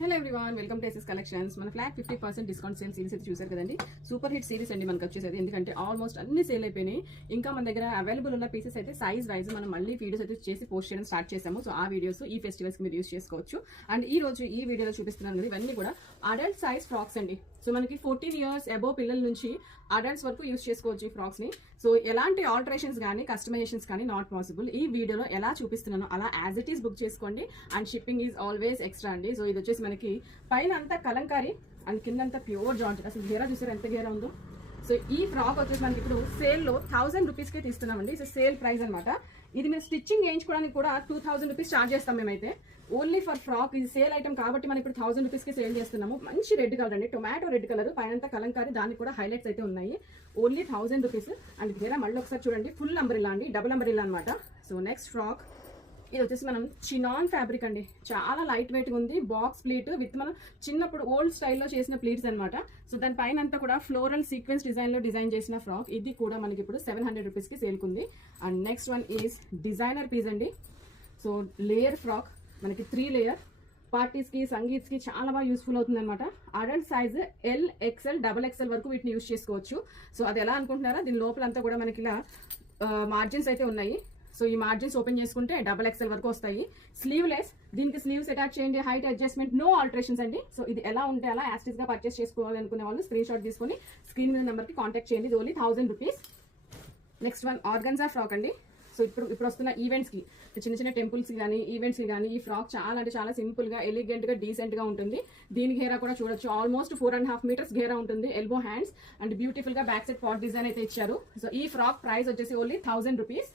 Hello everyone, welcome to SS collections. మన flat 50% discount sale series అయితే చూసారు కదండి. సూపర్ హిట్ సిరీస్ అండి మనకు వచ్చేసేది. ఎందుకంటే ఆల్మోస్ట్ అన్ని సేల్ అయిపోయినాయి. ఇంకా మన దగ్గర అవైలబుల్ ఉన్న పీసెస్ అయితే సైజ్ వైజ్ మనం మళ్ళీ వీడియోస్ అయితే చేసి పోస్ట్ చేయడం స్టార్ట్ చేసాము. సో ఆ వీడియోస్ ఈ ఫెస్టివల్స్ కి మీరు యూస్ చేసుకోవచ్చు. అండ్ ఈ రోజు ఈ వీడియోలో చూపిస్తున్నాను కదా, ఇవన్నీ కూడా అడల్ట్ సైజ్ ఫ్రాక్స్ అండి. సో మనకి 14 years అబోవ్ పిల్లల నుంచి అడల్ట్స్ వరకు యూస్ చేసుకోవచ్చు ఈ ఫ్రాక్స్ ని. సో ఎలాంటి ఆల్టరేషన్స్ కానీ కస్టమైజేషన్స్ కానీ నాట్ పాసిబుల్. ఈ వీడియోలో ఎలా చూపిస్తున్నానో అలా యాజ్ ఇట్ ఈస్ బుక్ చేసుకోండి. And shipping is always extra అండి. సో ఇది వచ్చేసి మనకి పైన అంతా కలంకారీ అండ్ కిందంతా ప్యూర్ జార్జెట్. అసలు గేరా చూసారు ఎంత గేరా ఉందో. సో ఈ ఫ్రాక్ వచ్చేసి మనకి ఇప్పుడు సేల్ లో 1000 rupees కే తీస్తున్నామండి. సో సేల్ ప్రైస్ అనమాట. ఇది మీరు స్టిచ్చింగ్ వేయించుకోవడానికి కూడా 2000 rupees చార్జ్ చేస్తాం మేమైతే. ఓన్లీ ఫర్ ఫ్రాక్ ఇది సేల్ ఐటమ్ కాబట్టి మనం ఇప్పుడు 1000 rupees కి సేల్ చేస్తున్నాము. మంచి రెడ్ కలర్ అండి, టొమాటో రెడ్ కలర్, పైనంతా కలంకారీ, దానికి కూడా హైలైట్స్ అయితే ఉన్నాయి. Only 1000 rupees. అండ్ గేరా మళ్ళీ ఒకసారి చూడండి, ఫుల్ అంబ్రెల్లా అండి, డబుల్ అంబ్రెల్లా అనమాట. సో నెక్స్ట్ ఫ్రాక్ ఇది వచ్చేసి మనం చినాన్ ఫ్యాబ్రిక్ అండి, చాలా లైట్ వెయిట్ గా ఉంది. బాక్స్ ప్లీట్ విత్ మనం చిన్నప్పుడు ఓల్డ్ స్టైల్లో చేసిన ప్లీట్స్ అనమాట. సో దాని పైన అంతా కూడా ఫ్లోరల్ సీక్వెన్స్ డిజైన్ లో డిజైన్ చేసిన ఫ్రాక్. ఇది కూడా మనకి ఇప్పుడు 700 rupees కి సేల్ కుంది. And next one is designer piece అండి. సో లేయర్ ఫ్రాక్ మనకి 3 లేయర్, పార్టీస్ కి సంగీత్స్ కి చాలా బాగా యూస్ఫుల్ అవుతుంది అనమాట. Adult size L, XL, XXL వరకు వీటిని యూస్ చేసుకోవచ్చు. సో అది ఎలా అనుకుంటున్నారా, దీని లోపలంతా కూడా మనకి ఇలా మార్జిన్స్ అయితే ఉన్నాయి. సో ఈ మార్జిన్స్ ఓపెన్ చేసుకుంటే XXL వరకు వస్తాయి. స్లీవ్లెస్, దీనికి స్లీవ్స్ అటాచ్ చేయండి, హైట్ అడ్జస్ట్మెంట్, నో ఆల్టరేషన్స్ అండి. సో ఇది ఎలా ఉంటే అలా యాస్టిస్ గా పర్చేస్ చేసుకోవాలనుకునే వాళ్ళు స్క్రీన్ షాట్ తీసుకొని స్క్రీన్ మీద నెంబర్ కి కాంటాక్ట్ చేయండి. ఇది only 1000 rupees. Next one organza frock అండి. సో ఇప్పుడు వస్తున్న ఈవెంట్స్ కి, చిన్న చిన్న టెంపుల్స్ కి కానీ ఈవెంట్స్ కి కానీ ఈ ఫ్రాక్ చాలా అంటే చాలా సింపుల్ గా, ఎలిగెంట్ గా, డీసెంట్ గా ఉంటుంది. దీని ఘేరా కూడా చూడొచ్చు, ఆల్మోస్ట్ 4.5 meters ఘేరా ఉంటుంది. ఎల్బో హ్యాండ్స్ అండ్ బ్యూటిఫుల్ గా బ్యాక్ సైడ్ పాట్ డిజైన్ అయితే ఇచ్చారు. సో ఈ ఫ్రాక్ ప్రైస్ వచ్చేసి only 1000 rupees.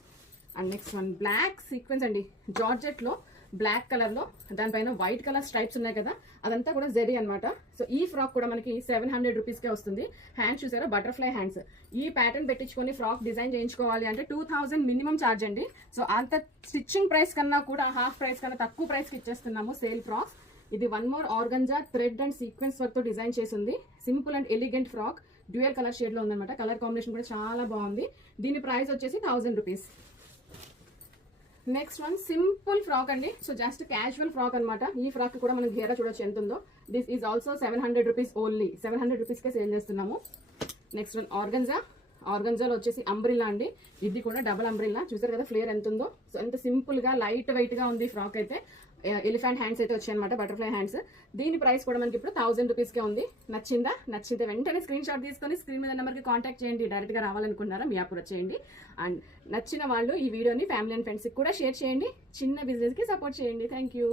And next one black sequence అండి, జార్జెట్ లో బ్లాక్ కలర్ లో, దానిపైన వైట్ కలర్ స్ట్రైప్స్ ఉన్నాయి కదా, అదంతా కూడా జెరీ అనమాట. సో ఈ ఫ్రాక్ కూడా మనకి 700 rupees కే వస్తుంది. హ్యాండ్స్ చూసారా, బటర్ఫ్లై హ్యాండ్స్. ఈ ప్యాటర్న్ పెట్టించుకొని ఫ్రాక్ డిజైన్ చేయించుకోవాలి అంటే 2000 మినిమం ఛార్జ్ అండి. సో అంత స్టిచ్చింగ్ ప్రైస్ కన్నా కూడా హాఫ్ ప్రైస్ కన్నా తక్కువ ప్రైస్ కి ఇచ్చేస్తున్నాము సేల్ ఫ్రాక్స్. ఇది one more organza thread and sequence work తో డిజైన్ చేసింది. Simple and elegant frock, dual colour shade లో ఉందన్నమాట. కలర్ కాంబినేషన్ కూడా చాలా బాగుంది. దీని ప్రైస్ వచ్చేసి 1000 rupees. Next one simple frock అండి. సో జస్ట్ క్యాజువల్ ఫ్రాక్ అనమాట. ఈ ఫ్రాక్ కూడా మనం ఘేరా చూడొచ్చు ఎంత ఉందో. This is also 700 rupees only. 700 rupees కే సేల్ చేస్తున్నాము. Next one organza. ఆర్గంజాలో వచ్చేసి అంబ్రిల్లా అండి. ఇది కూడా డబుల్ అంబ్రిల్లా, చూసారు కదా ఫ్లేర్ ఎంత ఉందో. సో ఎంత సింపుల్ గా లైట్ వెయిట్ గా ఉంది ఫ్రాక్ అయితే. ఎలిఫెంట్ హ్యాండ్స్ అయితే వచ్చాయి అనమాట, బటర్ఫ్లై హ్యాండ్స్. దీని ప్రైస్ కూడా మనకి ఇప్పుడు 1000 rupees కే ఉంది. నచ్చితే వెంటనే స్క్రీన్ షాట్ తీసుకొని స్క్రీన్ మీద నెంబర్ కి కాంటాక్ట్ చేయండి. డైరెక్ట్ గా రావాలనుకున్నారా మియాపూర్ వచ్చేయండి. అండ్ నచ్చిన వాళ్ళు ఈ వీడియోని ఫ్యామిలీ అండ్ ఫ్రెండ్స్ కి కూడా షేర్ చేయండి. చిన్న బిజినెస్ కి సపోర్ట్ చేయండి. Thank you.